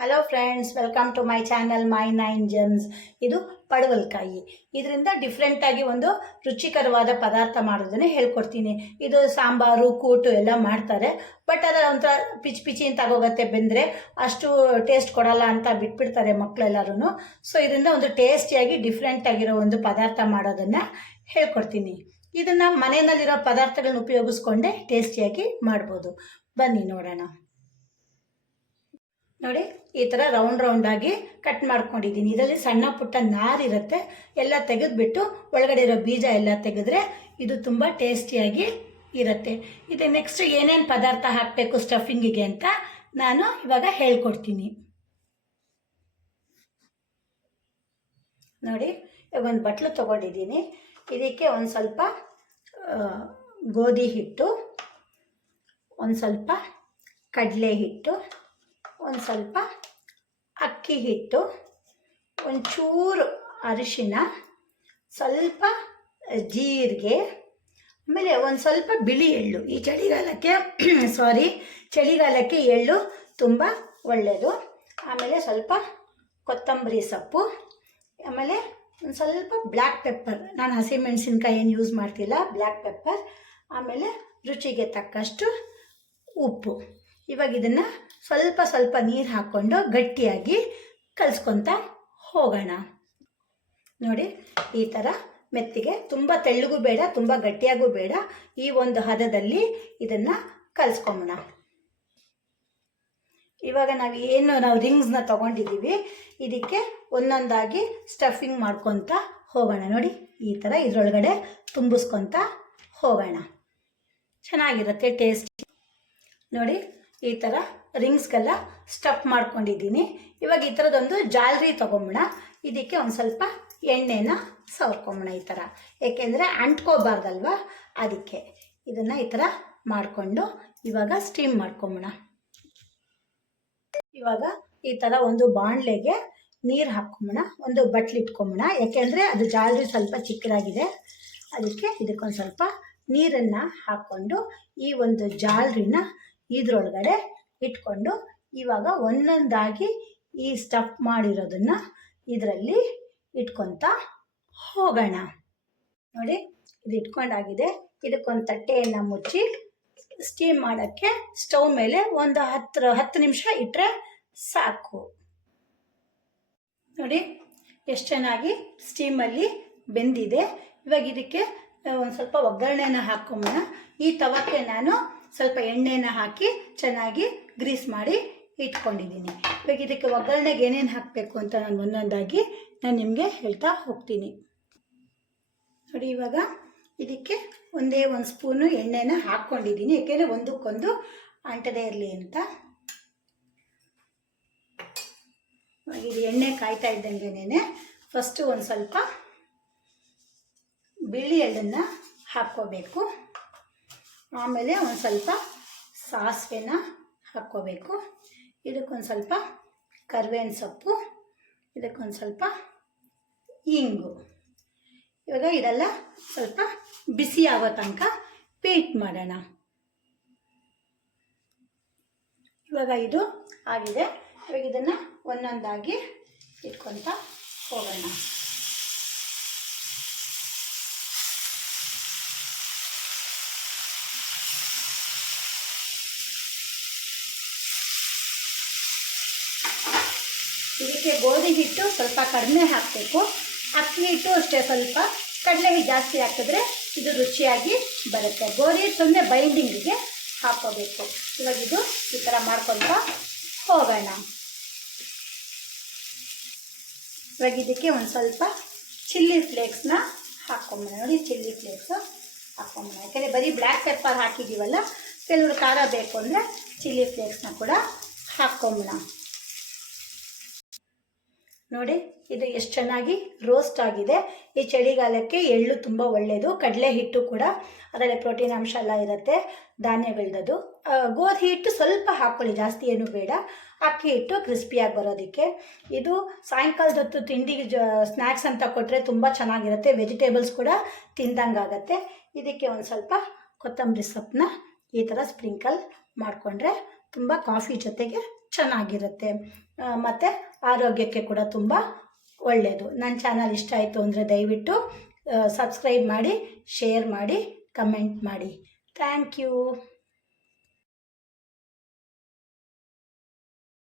Hello friends welcome to my channel my nine gems ಇದು ಪಡವಲ್ಕಾಯಿ. ಇದರಿಂದ ಡಿಫ್ರೆಂಟಾಗಿ ಒಂದು ರುಚಿಕರವಾದ ಪದಾರ್ಥ ಮಾಡೋದನ್ನು ಹೇಳ್ಕೊಡ್ತೀನಿ. ಇದು ಸಾಂಬಾರು, ಕೂಟು ಎಲ್ಲ ಮಾಡ್ತಾರೆ. ಬಟ್ ಅದರ ಒಂಥರ ಪಿಚ್ ಪಿಚಿ ಅಂತ ಆಗೋಗುತ್ತೆ ಬೆಂದರೆ ಅಷ್ಟು ಟೇಸ್ಟ್ ಕೊಡಲ್ಲ ಅಂತ ಬಿಟ್ಬಿಡ್ತಾರೆ ಮಕ್ಕಳೆಲ್ಲರೂ ಸೊ ಇದರಿಂದ ಒಂದು ಟೇಸ್ಟಿಯಾಗಿ ಡಿಫ್ರೆಂಟಾಗಿರೋ ಒಂದು ಪದಾರ್ಥ ಮಾಡೋದನ್ನು ಹೇಳ್ಕೊಡ್ತೀನಿ. ಇದನ್ನು ಮನೆಯಲ್ಲಿರೋ ಪದಾರ್ಥಗಳನ್ನ ಉಪಯೋಗಿಸ್ಕೊಂಡೇ ಟೇಸ್ಟಿಯಾಗಿ ಮಾಡ್ಬೋದು. ಬನ್ನಿ ನೋಡೋಣ. ನೋಡಿ, ಈ ಥರ ರೌಂಡ್ ರೌಂಡಾಗಿ ಕಟ್ ಮಾಡ್ಕೊಂಡಿದ್ದೀನಿ. ಇದರಲ್ಲಿ ಸಣ್ಣ ಪುಟ್ಟ ನಾರಿರುತ್ತೆ ಎಲ್ಲ ತೆಗೆದುಬಿಟ್ಟು ಒಳಗಡೆ ಇರೋ ಬೀಜ ಎಲ್ಲ ತೆಗೆದ್ರೆ ಇದು ತುಂಬ ಟೇಸ್ಟಿಯಾಗಿ ಇರುತ್ತೆ. ಇದು ನೆಕ್ಸ್ಟ್ ಏನೇನು ಪದಾರ್ಥ ಹಾಕಬೇಕು ಸ್ಟಫಿಂಗಿಗೆ ಅಂತ ನಾನು ಇವಾಗ ಹೇಳ್ಕೊಡ್ತೀನಿ. ನೋಡಿ, ಇವಾಗ ಒಂದು ಬಟ್ಲು ತೊಗೊಂಡಿದ್ದೀನಿ. ಇದಕ್ಕೆ ಒಂದು ಸ್ವಲ್ಪ ಗೋಧಿ ಹಿಟ್ಟು, ಒಂದು ಸ್ವಲ್ಪ ಕಡಲೆ ಹಿಟ್ಟು ಒಂದು ಸ್ವಲ್ಪ ಅಕ್ಕಿ ಹಿಟ್ಟು, ಒಂಚೂರು ಅರಿಶಿನ, ಸ್ವಲ್ಪ ಜೀರಿಗೆ, ಆಮೇಲೆ ಒಂದು ಸ್ವಲ್ಪ ಬಿಳಿ ಎಳ್ಳು. ಈ ಚಳಿಗಾಲಕ್ಕೆ ಸಾರಿ ಚಳಿಗಾಲಕ್ಕೆ ಎಳ್ಳು ತುಂಬ ಒಳ್ಳೆಯದು ಆಮೇಲೆ ಸ್ವಲ್ಪ ಕೊತ್ತಂಬರಿ ಸೊಪ್ಪು, ಆಮೇಲೆ ಒಂದು ಸ್ವಲ್ಪ ಬ್ಲ್ಯಾಕ್ ಪೆಪ್ಪರ್. ನಾನು ಹಸಿಮೆಣಸಿನ್ಕಾಯಿ ಏನು ಯೂಸ್ ಮಾಡ್ತಿಲ್ಲ ಬ್ಲ್ಯಾಕ್ ಪೆಪ್ಪರ್. ಆಮೇಲೆ ರುಚಿಗೆ ತಕ್ಕಷ್ಟು ಉಪ್ಪು. ಇವಾಗ ಇದನ್ನು ಸ್ವಲ್ಪ ಸ್ವಲ್ಪ ನೀರು ಹಾಕ್ಕೊಂಡು ಗಟ್ಟಿಯಾಗಿ ಕಲಿಸ್ಕೊತ ಹೋಗೋಣ. ನೋಡಿ, ಈ ಥರ ಮೆತ್ತಿಗೆ ತುಂಬ ತೆಳ್ಳಗೂ ಬೇಡ, ತುಂಬ ಗಟ್ಟಿಯಾಗೂ ಬೇಡ ಈ ಒಂದು ಹದದಲ್ಲಿ ಇದನ್ನು ಕಲಿಸ್ಕೊಂಬೋಣ ಇವಾಗ ನಾವು ಏನು ನಾವು ರಿಂಗ್ಸ್ನ ತಗೊಂಡಿದ್ದೀವಿ, ಇದಕ್ಕೆ ಒಂದೊಂದಾಗಿ ಸ್ಟಫಿಂಗ್ ಮಾಡ್ಕೊತ ಹೋಗೋಣ. ನೋಡಿ, ಈ ಥರ ಇದರೊಳಗಡೆ ತುಂಬಿಸ್ಕೊತ ಹೋಗೋಣ. ಚೆನ್ನಾಗಿರುತ್ತೆ ಟೇಸ್ಟ್ ನೋಡಿ ಈ ಥರ ರಿಂಗ್ಸ್ಗೆಲ್ಲ ಸ್ಟಫ್ ಮಾಡ್ಕೊಂಡಿದ್ದೀನಿ. ಇವಾಗ ಈ ಥರದೊಂದು ಜಾಲ್ರಿ ತೊಗೊಂಬೋಣ ಇದಕ್ಕೆ ಒಂದು ಸ್ವಲ್ಪ ಎಣ್ಣೆನ ಸವರ್ಕೊಂಬಿಡ ಈ ಥರ ಏಕೆಂದರೆ ಅಂಟ್ಕೋಬಾರ್ದಲ್ವ? ಅದಕ್ಕೆ ಇದನ್ನು ಈ ಥರ ಮಾಡಿಕೊಂಡು ಇವಾಗ ಸ್ಟೀಮ್ ಮಾಡ್ಕೊಂಬಿಡ ಇವಾಗ ಈ ಥರ ಒಂದು ಬಾಣಲೆಗೆ ನೀರು ಹಾಕ್ಕೊಂಬಿಡ ಒಂದು ಬಟ್ಲು ಯಾಕೆಂದರೆ ಅದು ಜಾಲ್ರಿ ಸ್ವಲ್ಪ ಚಿಕ್ಕದಾಗಿದೆ. ಅದಕ್ಕೆ ಇದಕ್ಕೊಂದು ಸ್ವಲ್ಪ ನೀರನ್ನು ಹಾಕ್ಕೊಂಡು ಈ ಒಂದು ಜಾಲ್ರಿನ ಇದ್ರೊಳಗಡೆ ಇಟ್ಕೊಂಡು ಇವಾಗ ಒಂದೊಂದಾಗಿ ಈ ಸ್ಟಫ್ ಮಾಡಿರೋದನ್ನು ಇದರಲ್ಲಿ ಇಟ್ಕೊತ ಹೋಗೋಣ. ನೋಡಿ, ಇದು ಇಟ್ಕೊಂಡಾಗಿದೆ. ಇದಕ್ಕೊಂದು ತಟ್ಟೆಯನ್ನು ಮುಚ್ಚಿ ಸ್ಟೀಮ್ ಮಾಡೋಕ್ಕೆ ಸ್ಟವ್ ಮೇಲೆ ಒಂದು ಹತ್ತು ಹತ್ತು ನಿಮಿಷ ಇಟ್ಟರೆ ಸಾಕು. ನೋಡಿ, ಎಷ್ಟು ಚೆನ್ನಾಗಿ ಸ್ಟೀಮಲ್ಲಿ ಬೆಂದಿದೆ. ಇವಾಗ ಇದಕ್ಕೆ ಒಂದು ಸ್ವಲ್ಪ ಒಗ್ಗರಣೆನ ಹಾಕೊಂಬೋಣ ಈ ತವಕ್ಕೆ ನಾನು ಸ್ವಲ್ಪ ಎಣ್ಣೆನ ಹಾಕಿ ಚೆನ್ನಾಗಿ ಗ್ರೀಸ್ ಮಾಡಿ ಇಟ್ಕೊಂಡಿದ್ದೀನಿ. ಇವಾಗ ಇದಕ್ಕೆ ಒಗ್ಗರಣೆಗೆ ಏನೇನು ಹಾಕಬೇಕು ಅಂತ ನಾನು ಒಂದೊಂದಾಗಿ ನಾನು ನಿಮಗೆ ಹೇಳ್ತಾ ಹೋಗ್ತೀನಿ. ನೋಡಿ, ಇವಾಗ ಇದಕ್ಕೆ ಒಂದೇ ಒಂದು ಸ್ಪೂನು ಎಣ್ಣೆನ ಹಾಕ್ಕೊಂಡಿದ್ದೀನಿ ಯಾಕೆಂದರೆ ಒಂದಕ್ಕೊಂದು ಅಂಟದೇ ಇರಲಿ ಅಂತ. ಇದು ಎಣ್ಣೆ ಕಾಯ್ತಾ ಇದ್ದಂಗೆನೇ ಫಸ್ಟು ಒಂದು ಸ್ವಲ್ಪ ಬಿಳಿ ಎಳ್ಳನ್ನು ಹಾಕ್ಕೋಬೇಕು. ಆಮೇಲೆ ಒಂದು ಸ್ವಲ್ಪ ಸಾಸಿವೆನ ಹಾಕ್ಕೋಬೇಕು. ಇದಕ್ಕೊಂದು ಸ್ವಲ್ಪ ಕರ್ಬೇವಿನ ಸೊಪ್ಪು, ಇದಕ್ಕೊಂದು ಸ್ವಲ್ಪ ಇಂಗು. ಇವಾಗ ಇದೆಲ್ಲ ಸ್ವಲ್ಪ ಬಿಸಿ ಆಗೋ ತನಕ ಪೀಟ್ ಮಾಡೋಣ. ಇವಾಗ ಇದು ಆಗಿದೆ. ಇವಾಗ ಇದನ್ನು ಒಂದೊಂದಾಗಿ ಇಟ್ಕೊತ ಹೋಗೋಣ. ಇದಕ್ಕೆ ಗೋಧಿ ಹಿಟ್ಟು ಸ್ವಲ್ಪ ಕಡಿಮೆ ಹಾಕಬೇಕು. ಅಕ್ಕಿ ಹಿಟ್ಟು ಅಷ್ಟೇ ಸ್ವಲ್ಪ ಕಡಲೆ ಜಾಸ್ತಿ ಹಾಕಿದ್ರೆ ಇದು ರುಚಿಯಾಗಿ ಬರುತ್ತೆ. ಗೋಧಿ ಸುಮ್ಮನೆ ಬೈಂಡಿಂಗಿಗೆ ಹಾಕೋಬೇಕು. ಇವಾಗ ಇದು ಈ ಥರ ಮಾಡ್ಕೊಳ್ತಾ ಹೋಗೋಣ. ಇವಾಗ ಇದಕ್ಕೆ ಒಂದು ಸ್ವಲ್ಪ ಚಿಲ್ಲಿ ಫ್ಲೇಕ್ಸ್ನ ಹಾಕ್ಕೊಂಬೋಣ ನೋಡಿ ಚಿಲ್ಲಿ ಫ್ಲೇಕ್ಸು ಹಾಕ್ಕೊಂಬೋಣ ಯಾಕಂದರೆ ಬರೀ ಬ್ಲ್ಯಾಕ್ ಪೆಪ್ಪರ್ ಹಾಕಿದ್ದೀವಲ್ಲ ಕೆಲವರು ಖಾರ ಬೇಕು ಅಂದರೆ ಚಿಲ್ಲಿ ಫ್ಲೇಕ್ಸ್ನ ಕೂಡ ಹಾಕ್ಕೊಂಬೋಣ ನೋಡಿ, ಇದು ಎಷ್ಟು ಚೆನ್ನಾಗಿ ರೋಸ್ಟ್ ಆಗಿದೆ. ಈ ಚಳಿಗಾಲಕ್ಕೆ ಎಳ್ಳು ತುಂಬ ಒಳ್ಳೆಯದು ಕಡಲೆ ಹಿಟ್ಟು ಕೂಡ ಅದರಲ್ಲಿ ಪ್ರೋಟೀನ್ ಅಂಶ ಎಲ್ಲ ಇರುತ್ತೆ ಧಾನ್ಯಗಳದ್ದು ಗೋಧಿ ಹಿಟ್ಟು ಸ್ವಲ್ಪ ಹಾಕ್ಕೊಳ್ಳಿ ಜಾಸ್ತಿ ಏನು ಬೇಡ. ಅಕ್ಕಿ ಹಿಟ್ಟು ಕ್ರಿಸ್ಪಿಯಾಗಿ ಬರೋದಕ್ಕೆ. ಇದು ಸಾಯಂಕಾಲದ ಹೊತ್ತು ತಿಂಡಿ ಜ ಸ್ನ್ಯಾಕ್ಸ್ ಅಂತ ಕೊಟ್ಟರೆ ತುಂಬ ಚೆನ್ನಾಗಿರುತ್ತೆ. ವೆಜಿಟೇಬಲ್ಸ್ ಕೂಡ ತಿಂದಂಗಾಗತ್ತೆ ಇದಕ್ಕೆ ಒಂದು ಸ್ವಲ್ಪ ಕೊತ್ತಂಬರಿ ಸೊಪ್ಪನ್ನ ಈ ಥರ ಸ್ಪ್ರಿಂಕಲ್ ಮಾಡಿಕೊಂಡ್ರೆ ತುಂಬ ಕಾಫಿ ಜೊತೆಗೆ ಚೆನ್ನಾಗಿರುತ್ತೆ. ಮತ್ತು ಆರೋಗ್ಯಕ್ಕೆ ಕೂಡ ತುಂಬ ಒಳ್ಳೆಯದು ನನ್ನ ಚಾನಲ್ ಇಷ್ಟ ಆಯಿತು ಅಂದರೆ ದಯವಿಟ್ಟು ಸಬ್ಸ್ಕ್ರೈಬ್ ಮಾಡಿ ಶೇರ್ ಮಾಡಿ ಕಮೆಂಟ್ ಮಾಡಿ. Thank you